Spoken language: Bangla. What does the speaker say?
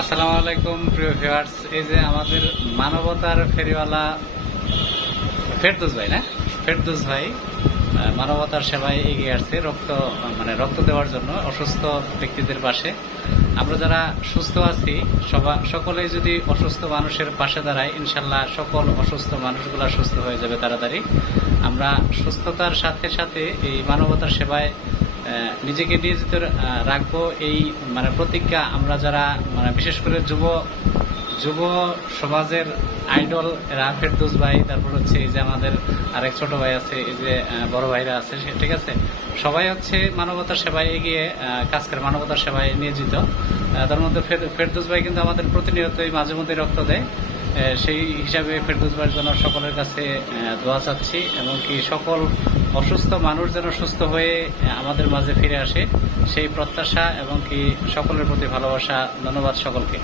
আসসালামু আলাইকুম প্রিয় ভিউয়ার্স। এই যে আমাদের মানবতার ফেরিওয়ালা ফেরদৌস ভাই, না ফেরদৌস ভাই মানবতার সেবায় এগিয়ে আসছে রক্ত দেওয়ার জন্য অসুস্থ ব্যক্তিদের পাশে। আমরা যারা সুস্থ আছি সকলেই যদি অসুস্থ মানুষের পাশে দাঁড়াই, ইনশাল্লাহ সকল অসুস্থ মানুষগুলা সুস্থ হয়ে যাবে তাড়াতাড়ি। আমরা সুস্থতার সাথে সাথে এই মানবতার সেবায় নিজেকে নিয়োজিত রাখবো, এই প্রতিজ্ঞা আমরা যারা বিশেষ করে যুব সমাজের আইডল এরা ফেরদৌস ভাই, তারপর হচ্ছে এই যে আমাদের আরেক ছোট ভাই আছে, এই যে বড় ভাইরা আছে, ঠিক আছে, সবাই হচ্ছে মানবতার সেবায় এগিয়ে কাজ করে, মানবতার সেবায় নিয়োজিত। তার মধ্যে ফেরদৌস ভাই কিন্তু আমাদের প্রতিনিয়তই মাঝে মধ্যে রক্ত দেয়। সেই হিসাবে ফেরদৌস ভাইয়ের জন্য সকলের কাছে দোয়া চাচ্ছি, এবং কি সকল অসুস্থ মানুষ যেন সুস্থ হয়ে আমাদের মাঝে ফিরে আসে, সেই প্রত্যাশা এবং কি সকলের প্রতি ভালোবাসা। ধন্যবাদ সকলকে।